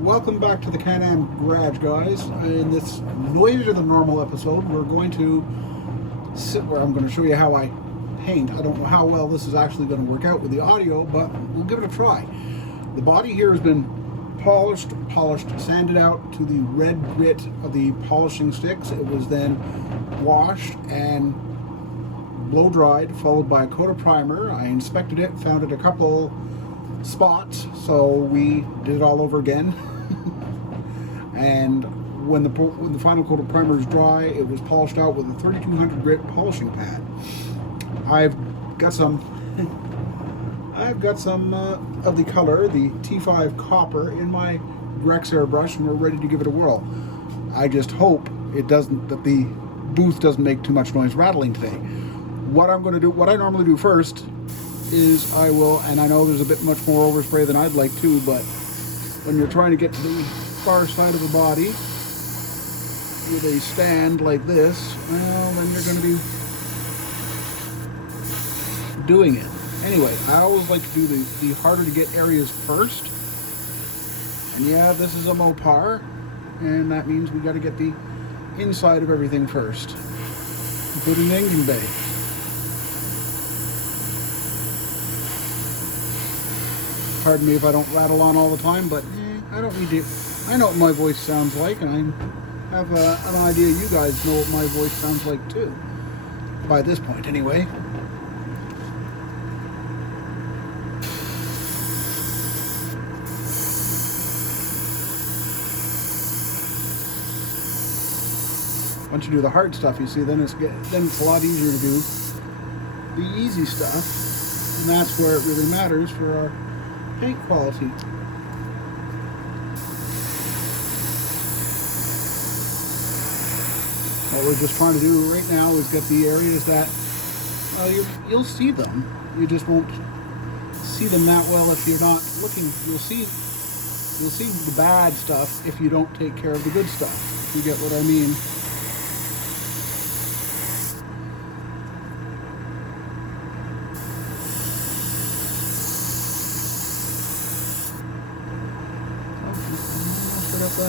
Welcome back to the Can-Am Garage, guys. In this noisier than normal episode, we're going to sit where I'm going to show you how I paint. I don't know how well this is actually going to work out with the audio, but we'll give it a try. The body here has been polished, sanded out to the red grit of the polishing sticks. It was then washed and blow dried, followed by a coat of primer. I inspected it, found it a couple spots, so we did it all over again. And when the final coat of primer is dry, it was polished out with a 3200 grit polishing pad. I've got some of the color, the T5 copper, in my Grex airbrush, and we're ready to give it a whirl. I just hope that the booth doesn't make too much noise rattling today. What I normally do first is and I know there's a bit much more overspray than I'd like to, but when you're trying to get to the far side of the body with a stand like this, well, then you're going to be doing it. Anyway, I always like to do the harder to get areas first. And yeah, this is a Mopar, and that means we got to get the inside of everything first, including the engine bay. Pardon me if I don't rattle on all the time, but I don't need to. I know what my voice sounds like, and I have an idea you guys know what my voice sounds like too. By this point, anyway. Once you do the hard stuff, you see, then it's a lot easier to do the easy stuff, and that's where it really matters for our paint quality. What we're just trying to do right now is get the areas that you'll see them. You just won't see them that well if you're not looking. You'll see the bad stuff if you don't take care of the good stuff. If you get what I mean. There.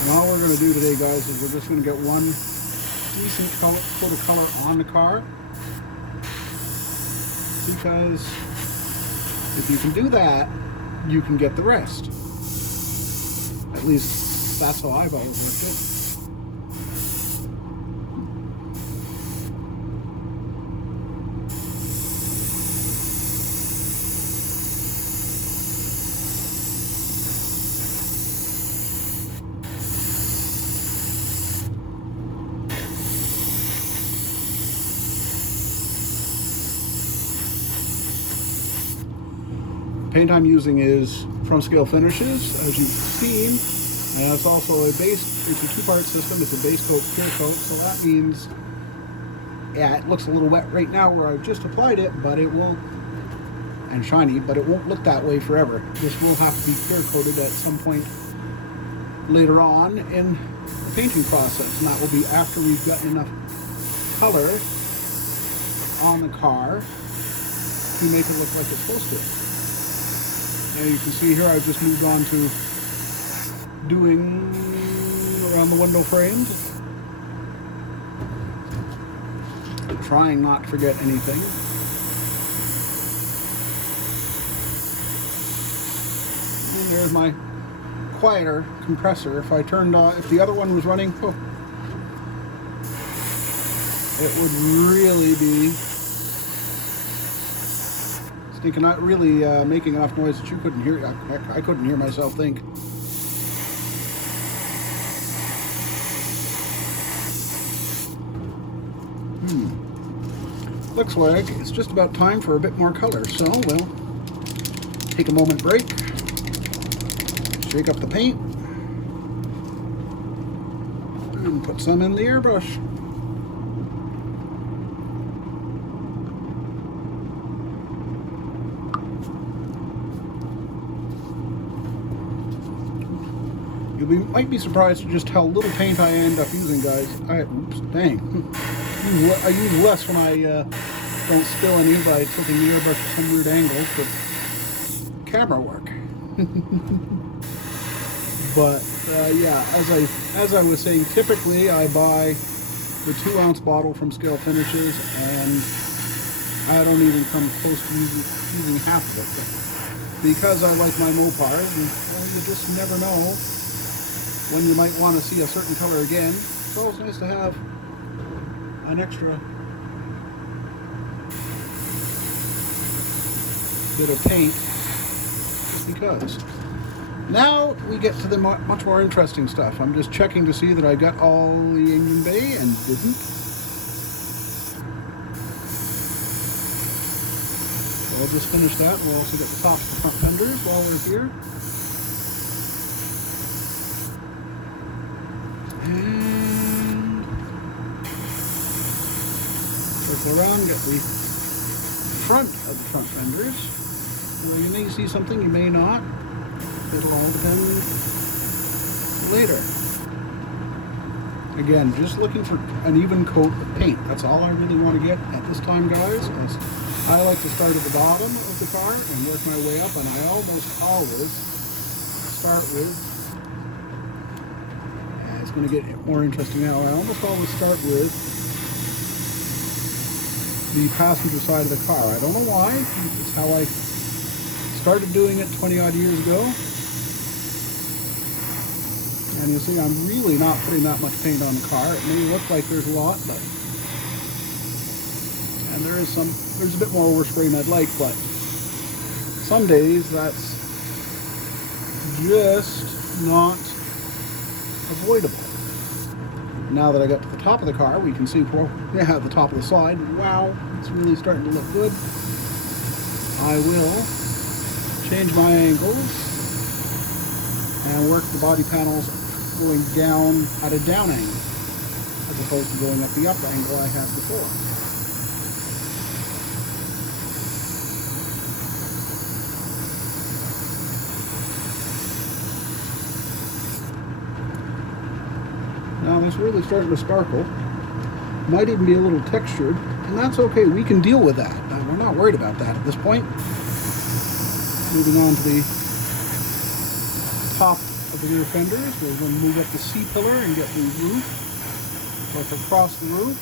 And all we're going to do today, guys, is we're just going to get one decent coat of color on the car, because if you can do that, you can get the rest. At least that's how I've always worked it. Paint I'm using is From Scale Finishes, as you've seen, and it's also it's a two-part system. It's a base coat, clear coat, so that means, yeah, it looks a little wet right now where I've just applied it, but it will, and shiny, but it won't look that way forever. This will have to be clear coated at some point later on in the painting process, and that will be after we've gotten enough color on the car to make it look like it's supposed to. Now you can see here I've just moved on to doing around the window frames. Trying not to forget anything. And there's my quieter compressor. If the other one was running, it would really be not really making enough noise that you couldn't hear. I couldn't hear myself think. Looks like it's just about time for a bit more color, so we'll take a moment break, shake up the paint, and put some in the airbrush. You might be surprised at just how little paint I end up using, guys. Oops, dang. I use less when I don't spill any by tilting the airbrush at some weird angles for camera work. But yeah, as I was saying, typically I buy the 2-ounce bottle from Scale Finishes, and I don't even come close to using half of it. But because I like my Mopars, and well, you just never know when you might want to see a certain color again. It's always nice to have an extra bit of paint, just because. Now we get to the much more interesting stuff. I'm just checking to see that I got all the engine bay and didn't. So I'll just finish that. We'll also get the tops of the front fenders while we're here. And circle around, get the front of the front fenders. You may see something, you may not. It'll all depend later. Again, just looking for an even coat of paint. That's all I really want to get at this time, guys. I like to start at the bottom of the car and work my way up, and I almost always start with, it's going to get more interesting now, I almost always start with the passenger side of the car. I don't know why. It's how I started doing it 20 odd years ago. And you see, I'm really not putting that much paint on the car. It may look like there's a lot, but and there's a bit more overspray than I'd like, but some days that's just not avoidable. Now that I got to the top of the car, we can see, well, yeah, the top of the side. Wow, it's really starting to look good. I will change my angles and work the body panels going down at a down angle as opposed to going at the up angle I had before. Now this really starting to sparkle. Might even be a little textured, and that's okay. We can deal with that. We're not worried about that at this point. Moving on to the top of the rear fenders, we're going to move up the C-pillar and get the roof, work across the roof.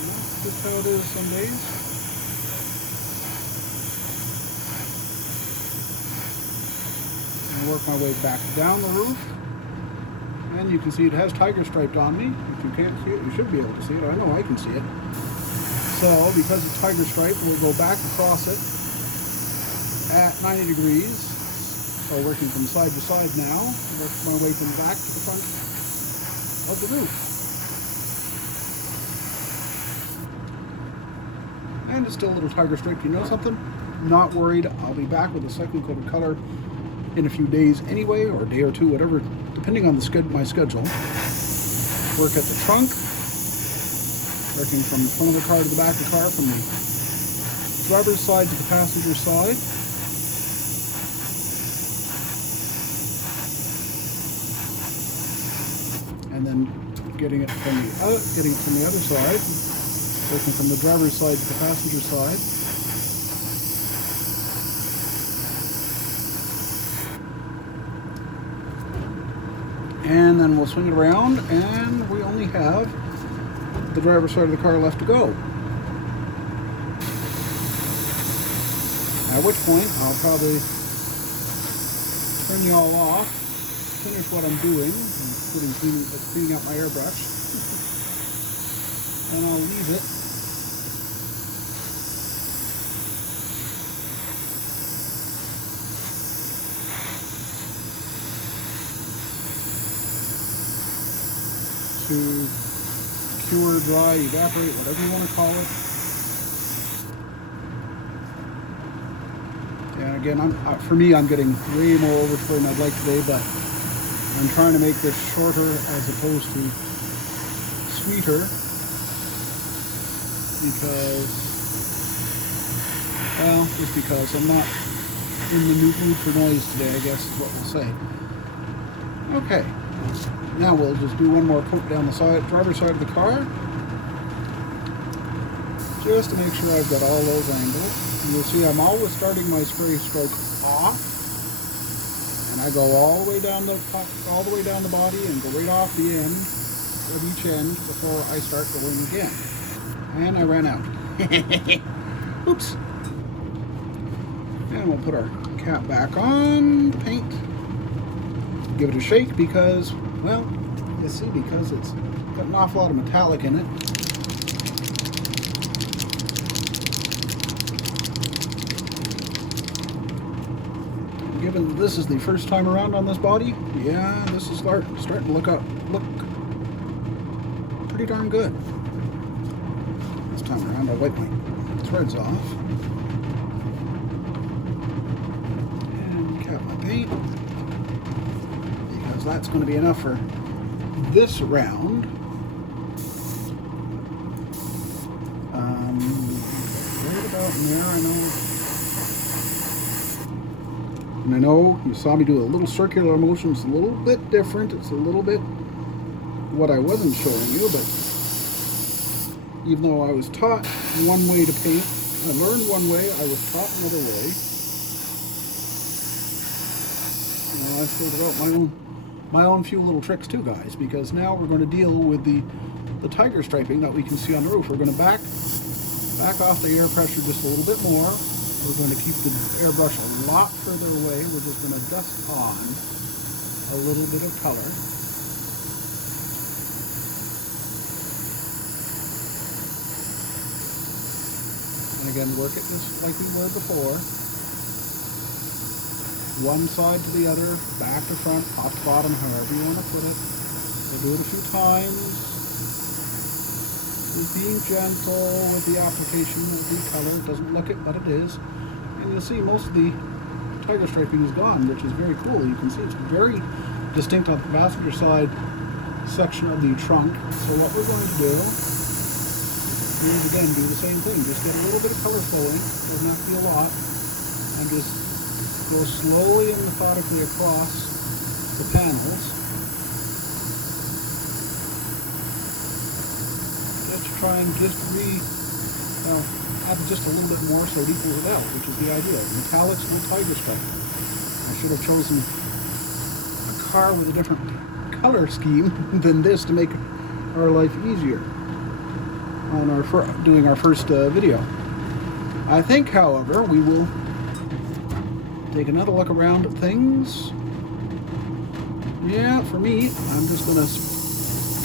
That's just how it is some days. And work my way back down the roof. And you can see it has tiger striped on me. If you can't see it, you should be able to see it. I know I can see it. So, because it's tiger stripe, we'll go back across it at 90 degrees. So working from side to side now, work my way from the back to the front of the roof. And it's still a little tiger stripe. You know something? Not worried. I'll be back with a second coat of color in a few days anyway, or a day or two, whatever, depending on my schedule. Work at the trunk. Working from the front of the car to the back of the car, from the driver's side to the passenger side. And then getting it from the other side, working from the driver's side to the passenger side. And then we'll swing it around, and we only have the driver's side of the car left to go. At which point I'll probably turn you all off, finish what I'm doing, including cleaning out my airbrush, and I'll leave it to cure, dry, evaporate, whatever you want to call it. And again, for me, I'm getting way more overspray than I'd like today, but I'm trying to make this shorter as opposed to sweeter, because, well, just because I'm not in the mood for noise today, I guess is what we'll say. Okay. Now we'll just do one more coat down the driver's side of the car, just to make sure I've got all those angled. And you'll see I'm always starting my spray stroke off, and I go all the way down the body and go right off the end of each end before I start going again. And I ran out. Oops. And we'll put our cap back on the paint. Give it a shake because, well, you see, because it's got an awful lot of metallic in it. Given this is the first time around on this body, yeah, this is starting to look pretty darn good. This time around, I'll wipe my threads off and cap my paint, because that's going to be enough for this round. Right about in there, I know. And I know you saw me do a little circular motion. It's a little bit different. It's a little bit what I wasn't showing you, but even though I was taught one way to paint, I learned one way, I was taught another way. You know, I figured out my own few little tricks too, guys, because now we're going to deal with the tiger striping that we can see on the roof. We're going to back off the air pressure just a little bit more. We're going to keep the airbrush a lot further away. We're just going to dust on a little bit of color. And again, work it just like we were before. One side to the other, back to front, top to bottom, however you want to put it. We'll do it a few times. Just being gentle with the application of the color. It doesn't look it, but it is. And you'll see most of the tiger striping is gone, which is very cool. You can see it's very distinct on the passenger side section of the trunk. So what we're going to do is, again, do the same thing. Just get a little bit of color flowing. Doesn't have to be a lot. And just go slowly and methodically across the panels. Try and just add just a little bit more so it equals it out, which is the idea. Metallics with tiger stripe. I should have chosen a car with a different color scheme than this to make our life easier on doing our first video. I think, however, we will take another look around at things. Yeah, for me, I'm just going to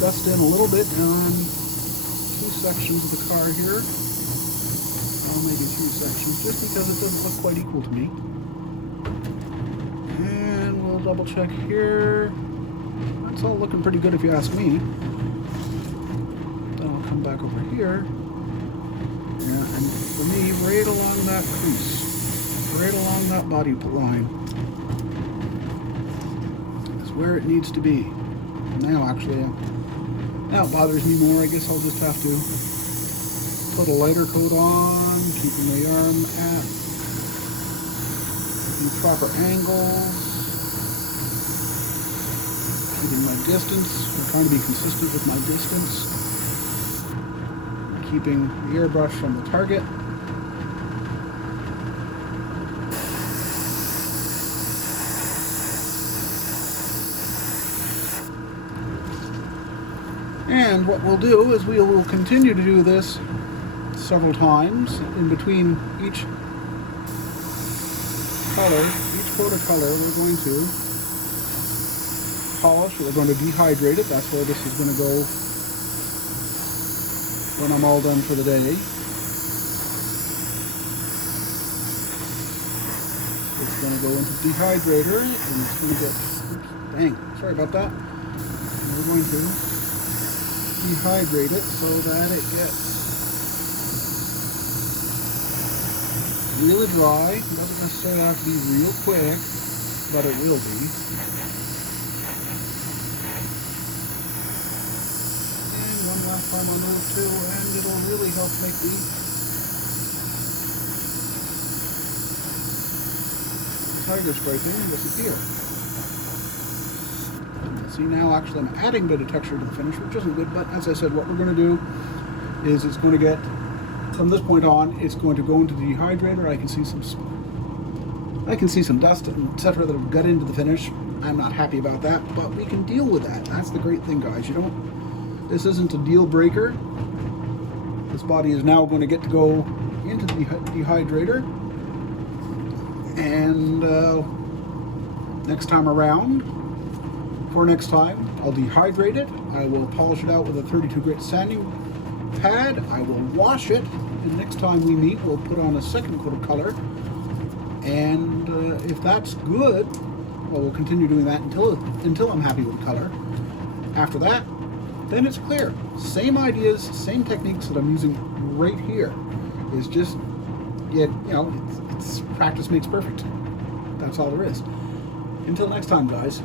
dust in a little bit on sections of the car here. Well, maybe 3 sections, just because it doesn't look quite equal to me. And we'll double check here. That's all looking pretty good if you ask me. Then I'll come back over here. Yeah, and for me, right along that crease, right along that body line, is where it needs to be. Now, actually, now it bothers me more. I guess I'll just have to put a lighter coat on, keeping the arm at the proper angles, keeping my distance. I'm trying to be consistent with my distance, keeping the airbrush from the target. And what we'll do is we will continue to do this several times. In between each color, each coat of color, we're going to polish. We're going to dehydrate it. That's where this is going to go when I'm all done for the day. It's going to go into dehydrator, and it's going to get, oops, dang, sorry about that. And we're going to dehydrate it so that it gets really dry. It doesn't necessarily have to be real quick, but it will be. And one last time on those two, and it'll really help make the tiger striping disappear. See, now actually I'm adding a bit of texture to the finish, which isn't good, but as I said, what we're going to do is it's going to get, from this point on, it's going to go into the dehydrator. I can see some dust and etc. that have got into the finish. I'm not happy about that, but we can deal with that. That's the great thing, guys. This isn't a deal breaker. This body is now going to get to go into the dehydrator, and next time around, I'll dehydrate it. I will polish it out with a 32 grit sanding pad. I will wash it, and next time we meet, we'll put on a second coat of color. And if that's good, well, we'll continue doing that until I'm happy with the color. After that, then it's clear. Same ideas, same techniques that I'm using right here. Is just, it's practice makes perfect. That's all there is. Until next time, guys.